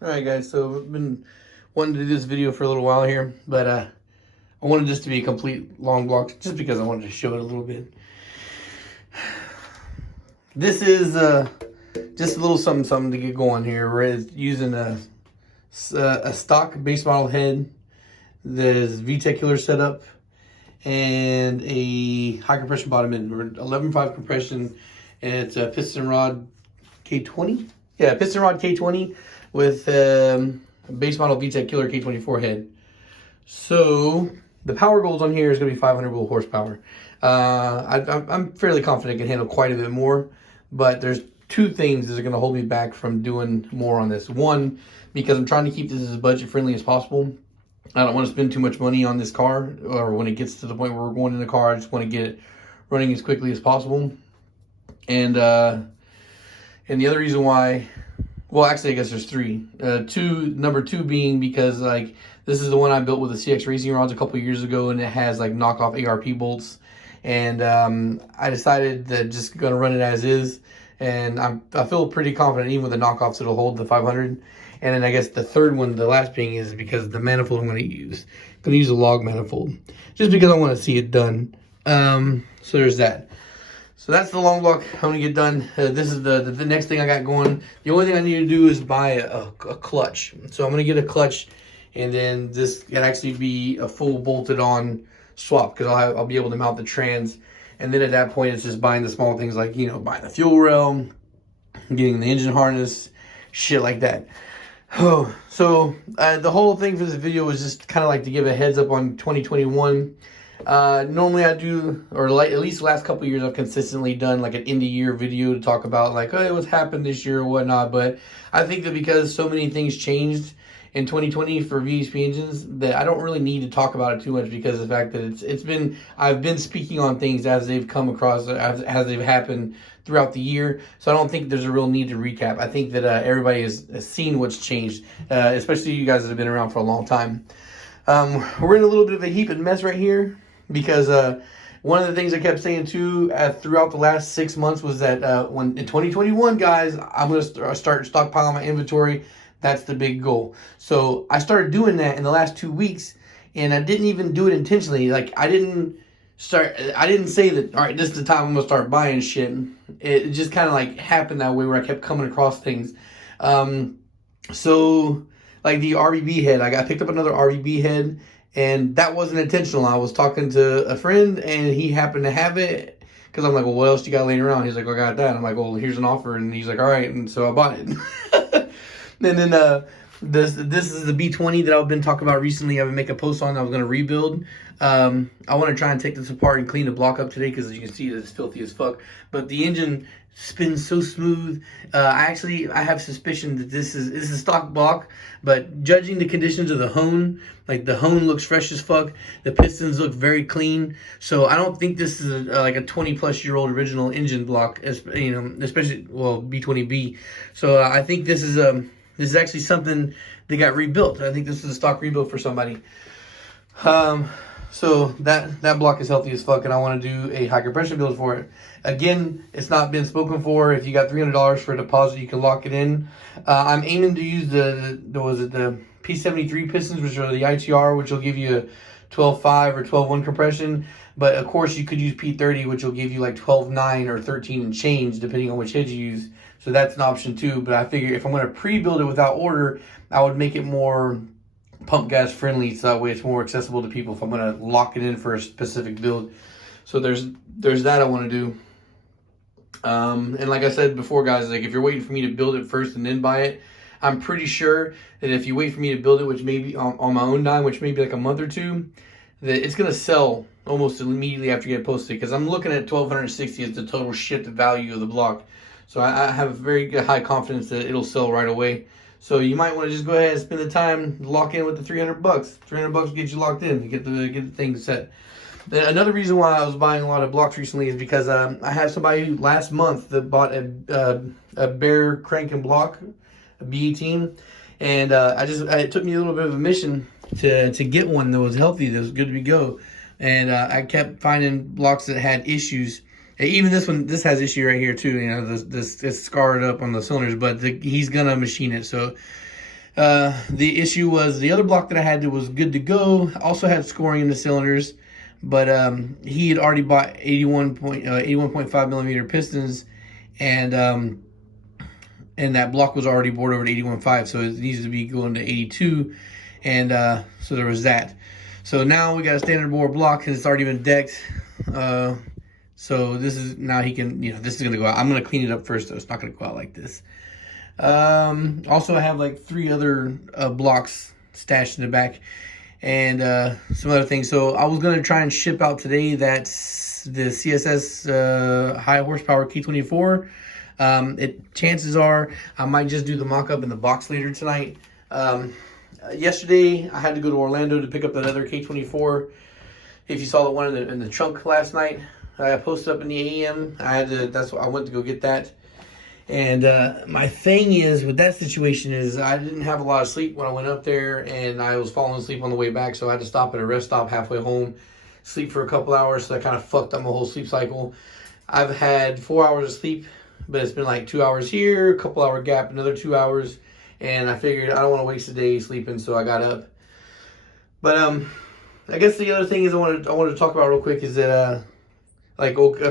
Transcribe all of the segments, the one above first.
Alright guys, so I've been wanting to do this video for a little while here, but I wanted this to be a complete long block just because I wanted to show it a little bit. This is just a little something to get going here. We're using a stock base model head, there's VTEC cooler setup, and a high compression bottom end. We're 11.5 compression, and it's a piston rod K20. Yeah, piston rod K20 with base model VTEC killer K24 head. So the power goals on here is going to be 500 bull horsepower. I'm fairly confident it can handle quite a bit more, but there's two things that are going to hold me back from doing more on this. One, because I'm trying to keep this as budget friendly as possible. I don't want to spend too much money on this car, or when it gets to the point where we're going in the car, I just want to get it running as quickly as possible. And the other reason why, well, actually, I guess there's three. Number two being because like this is the one I built with the CX Racing rods a couple years ago, and it has like knockoff ARP bolts. And I decided that just gonna run it as is, and I feel pretty confident even with the knockoffs it'll hold the 500. And then I guess the third one, the last being, is because the manifold I'm going to use. I'm going to use a log manifold just because I want to see it done. So there's that. So that's the long block I'm going to get done. This is the next thing I got going. The only thing I need to do is buy a clutch. So I'm going to get a clutch, and then this can actually be a full bolted on swap because I'll be able to mount the trans. And then at that point, it's just buying the small things like, you know, buying the fuel rail, getting the engine harness, shit like that. Oh, so the whole thing for this video was just kind of like to give a heads up on 2021. Normally I do, or like at least the last couple of years, I've consistently done like an end of year video to talk about like, oh, what's happened this year or whatnot. But I think that because so many things changed in 2020 for VHP engines, that I don't really need to talk about it too much because of the fact that I've been speaking on things as they've come across, as they've happened throughout the year. So I don't think there's a real need to recap. I think that everybody has seen what's changed, especially you guys that have been around for a long time. We're in a little bit of a heap and mess right here because one of the things I kept saying too throughout the last 6 months was that when in 2021, guys, I'm going to start stockpiling my inventory. That's the big goal. So I started doing that in the last 2 weeks, and I didn't even do it intentionally. Like I didn't say that, all right, this is the time I'm going to start buying shit. It just kind of like happened that way where I kept coming across things. So like the RBB head, I picked up another RBB head, and that wasn't intentional. I was talking to a friend and he happened to have it because I'm like, well, what else you got laying around? He's like, I got that. I'm like, well, here's an offer. And he's like, all right. And so I bought it. And then this is the B20 that I've been talking about recently. I've been making a post on. I was going to rebuild. I want to try and take this apart and clean the block up today because as you can see, it's filthy as fuck. But the engine spins so smooth. I have suspicion that this is a stock block, but judging the conditions of the hone, like the hone looks fresh as fuck. The pistons look very clean. So I don't think this is like a 20-plus-year-old original engine block, you know, especially, well, B20B. So I think this is actually something that got rebuilt. I think this is a stock rebuild for somebody. So that block is healthy as fuck, and I want to do a high compression build for it. Again, it's not been spoken for. If you got $300 for a deposit, you can lock it in. I'm aiming to use the P73 pistons, which are the ITR, which will give you a 12.5 or 12.1 compression. But of course, you could use P30, which will give you like 12.9 or 13 and change, depending on which head you use. So that's an option too. But I figure if I'm going to pre-build it without order, I would make it more pump gas friendly, so that way it's more accessible to people if I'm going to lock it in for a specific build. So there's that I want to do. And like I said before, guys, like if you're waiting for me to build it first and then buy it, I'm pretty sure that if you wait for me to build it, which may be on my own dime, which may be like a month or two, that it's going to sell almost immediately after you get it posted, because I'm looking at 1,260 as the total shipped value of the block. So I have very high confidence that it'll sell right away. So you might want to just go ahead and spend the time, lock in with the $300. $300 will get you locked in, get the thing set. Another reason why I was buying a lot of blocks recently is because I had somebody last month that bought a Bear crank and block, a B18, and it took me a little bit of a mission to get one that was healthy, that was good to go, and I kept finding blocks that had issues. Even this one, this has issue right here too. You know, this it's scarred up on the cylinders, but he's gonna machine it. So The issue was the other block that I had that was good to go also had scoring in the cylinders, but he had already bought 81.5 millimeter pistons, and that block was already bored over to 81.5, so it needs to be going to 82, and so there was that. So now we got a standard bore block and it's already been decked. So this is, now he can, this is gonna go out. I'm gonna clean it up first though. It's not gonna go out like this. Also I have like 3 other blocks stashed in the back, and some other things. So I was gonna try and ship out today the CSS high horsepower K24. Chances are I might just do the mock-up in the box later tonight. Yesterday I had to go to Orlando to pick up that other K24. If you saw the one in the trunk last night, I posted up in the AM. I went to go get that. And my thing is with that situation is I didn't have a lot of sleep when I went up there, and I was falling asleep on the way back, so I had to stop at a rest stop halfway home, sleep for a couple hours. So that kind of fucked up my whole sleep cycle. I've had 4 hours of sleep, but it's been like 2 hours here, a couple hour gap, another 2 hours, and I figured I don't want to waste a day sleeping, so I got up. But I guess the other thing is I wanted to talk about real quick is that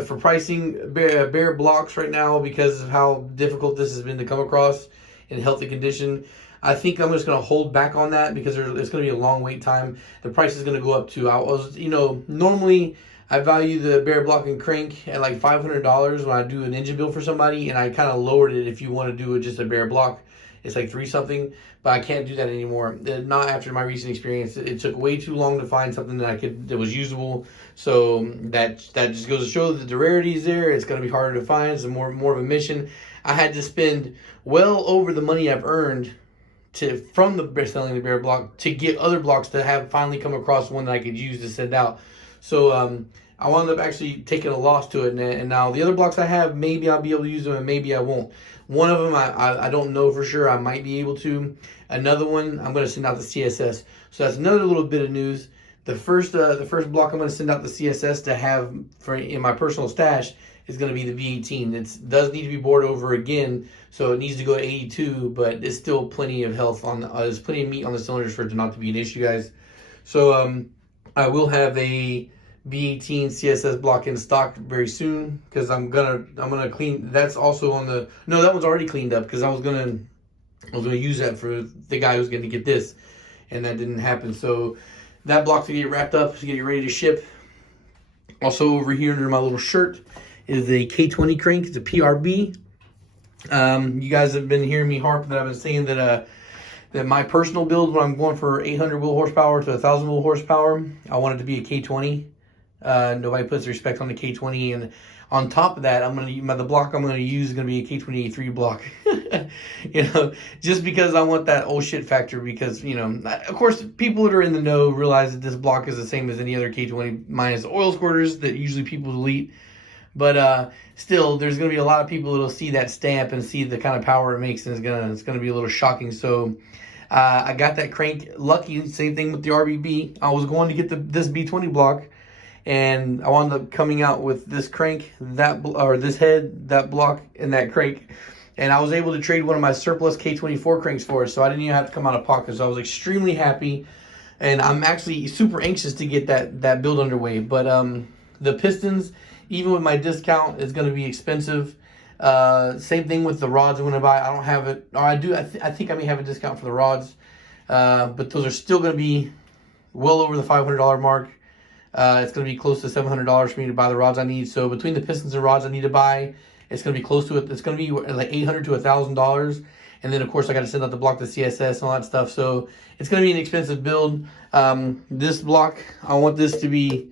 for pricing bare blocks right now, because of how difficult this has been to come across in healthy condition, I think I'm just going to hold back on that because it's going to be a long wait time. The price is going to go up to, normally I value the bare block and crank at like $500 when I do an engine build for somebody, and I kind of lowered it. If you want to do just a bare block, it's like 3 something, but I can't do that anymore. Not after my recent experience. It took way too long to find something that was usable. So that just goes to show that the rarity is there. It's going to be harder to find. It's more of a mission. I had to spend well over the money I've earned from selling the bare block to get other blocks to have finally come across one that I could use to send out. So I wound up actually taking a loss to it, and now the other blocks I have, maybe I'll be able to use them and maybe I won't. One of them I don't know for sure. I might be able to. Another one I'm going to send out the CSS. So that's another little bit of news. The first block I'm going to send out the CSS to have in my personal stash is going to be the V18. It does need to be bored over again, so it needs to go to 82, but it's still plenty of health there's plenty of meat on the cylinders for it to not to be an issue, guys. So I will have a V18 CSS block in stock very soon, because I'm gonna clean. That's also on the that one's already cleaned up, because I was gonna use that for the guy who's gonna get this, and that didn't happen. So that block's gonna get wrapped up to get ready to ship. Also over here under my little shirt is a K20 crank. It's a PRB. You guys have been hearing me harp that I've been saying that my personal build, when I'm going for 800 wheel horsepower to 1,000 wheel horsepower, I want it to be a K20. Nobody puts respect on the K20, and on top of that, the block I'm gonna use is gonna be a K20A3 block. Just because I want that old shit factor. Because of course, people that are in the know realize that this block is the same as any other K20 minus oil squirters that usually people delete. But still, there's gonna be a lot of people that'll see that stamp and see the kind of power it makes, and it's gonna be a little shocking. So I got that crank. Lucky, same thing with the RBB. I was going to get this B20 block, and I wound up coming out with this crank, this head, that block, and that crank. And I was able to trade one of my surplus K24 cranks for it, so I didn't even have to come out of pocket. So I was extremely happy, and I'm actually super anxious to get that build underway. But the pistons, even with my discount, is going to be expensive. Same thing with the rods I'm going to buy. I don't have it, or I do. I think I may have a discount for the rods, but those are still going to be well over the $500 mark. It's going to be close to $700 for me to buy the rods I need. So between the pistons and rods I need to buy, it's going to be close to it. It's going to be like $800 to $1,000. And then, of course, I got to send out the block to CSS and all that stuff. So it's going to be an expensive build. This block, I want this to be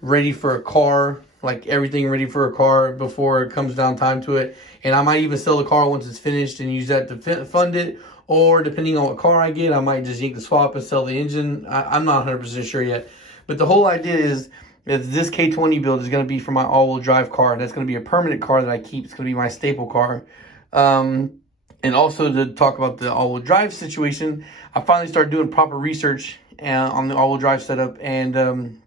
ready for a car, like everything ready for a car before it comes down time to it. And I might even sell the car once it's finished and use that to fund it. Or depending on what car I get, I might just yank the swap and sell the engine. I'm not 100% sure yet. But the whole idea is that this K20 build is going to be for my all-wheel drive car. And that's going to be a permanent car that I keep. It's going to be my staple car. And also to talk about the all-wheel drive situation, I finally started doing proper research on the all-wheel drive setup. And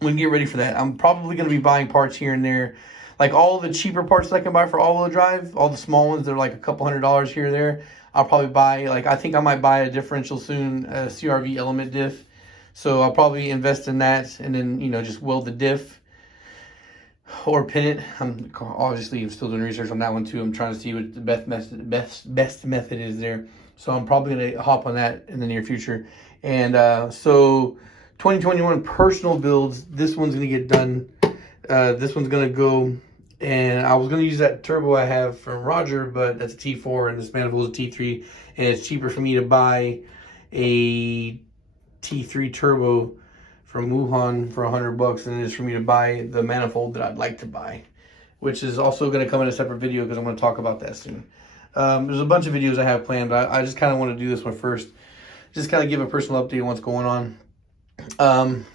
we can get ready for that. I'm probably going to be buying parts here and there. Like all the cheaper parts that I can buy for all-wheel drive, all the small ones that are like a couple $100 here or there, I'll probably buy, like, I think I might buy a differential soon, a CRV Element diff. So I'll probably invest in that, and then, you know, just weld the diff or pin it. I'm still doing research on that one too. I'm trying to see what the best method is there. So I'm probably gonna hop on that in the near future. And so 2021 personal builds. This one's gonna get done. This one's gonna go. And I was gonna use that turbo I have from Roger, but that's a T4, and this manifold is a T3, and it's cheaper for me to buy a T3 turbo from Wuhan for $100 than it is for me to buy the manifold that I'd like to buy, which is also going to come in a separate video because I'm going to talk about that soon. There's a bunch of videos I have planned, but I just kind of want to do this one first. Just kind of give a personal update on what's going on.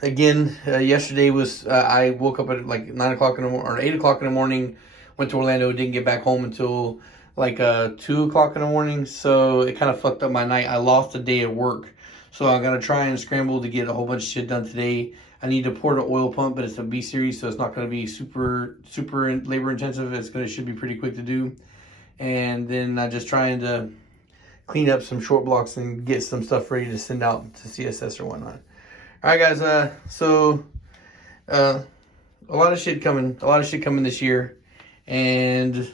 Yesterday was, I woke up at like 9 o'clock in the morning, or 8 o'clock in the morning, went to Orlando, didn't get back home until like 2 o'clock in the morning, so it kind of fucked up my night. I lost a day at work. So I'm going to try and scramble to get a whole bunch of shit done today. I need to port an oil pump, but it's a B series, so it's not going to be super labor intensive. Should be pretty quick to do. And then I'm just trying to clean up some short blocks and get some stuff ready to send out to CSS or whatnot. All right, guys. A lot of shit coming. A lot of shit coming this year, and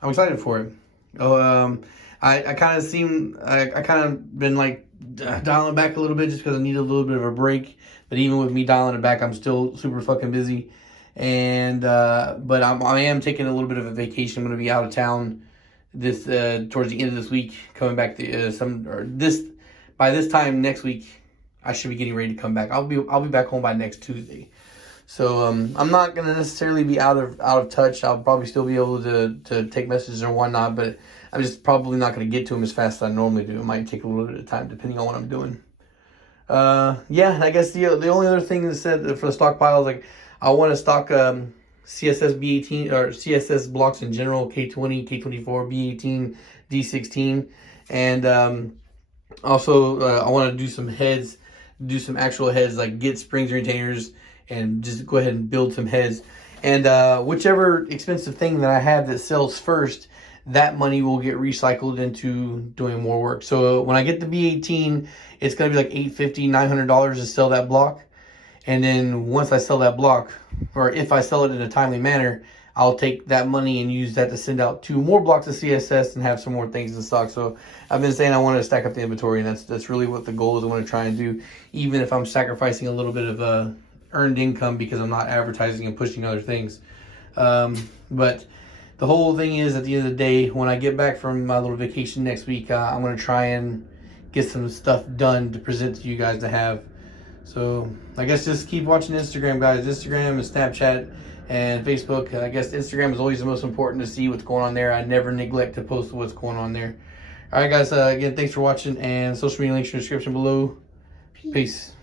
I'm excited for it. I kind of been like dialing back a little bit just because I need a little bit of a break. But even with me dialing it back, I'm still super fucking busy. And but I am taking a little bit of a vacation. I'm going to be out of town this towards the end of this week, coming back to by this time next week. I should be getting ready to come back. I'll be back home by next Tuesday. So I'm not going to necessarily be out of touch. I'll probably still be able to take messages or whatnot, but I'm just probably not going to get to them as fast as I normally do. It might take a little bit of time depending on what I'm doing. I guess the only other thing that said for the stockpile is like I want to stock CSS B18 or CSS blocks in general, K20, K24, B18, D16, and also I want to do some heads, some actual heads, like get springs and retainers, and just go ahead and build some heads. And whichever expensive thing that I have that sells first, that money will get recycled into doing more work. So when I get the B18, it's going to be like $850, $900 to sell that block. And then once I sell that block, or if I sell it in a timely manner, I'll take that money and use that to send out 2 more blocks of CSS and have some more things in stock. So I've been saying I want to stack up the inventory, and that's really what the goal is. I want to try and do, even if I'm sacrificing a little bit of earned income because I'm not advertising and pushing other things. But the whole thing is, at the end of the day, when I get back from my little vacation next week, I'm going to try and get some stuff done to present to you guys to have. So I guess just keep watching Instagram, guys. Instagram and Snapchat and Facebook. I guess Instagram is always the most important to see what's going on there. I never neglect to post what's going on there. All right, guys. Again, thanks for watching, and social media links in the description below. Peace.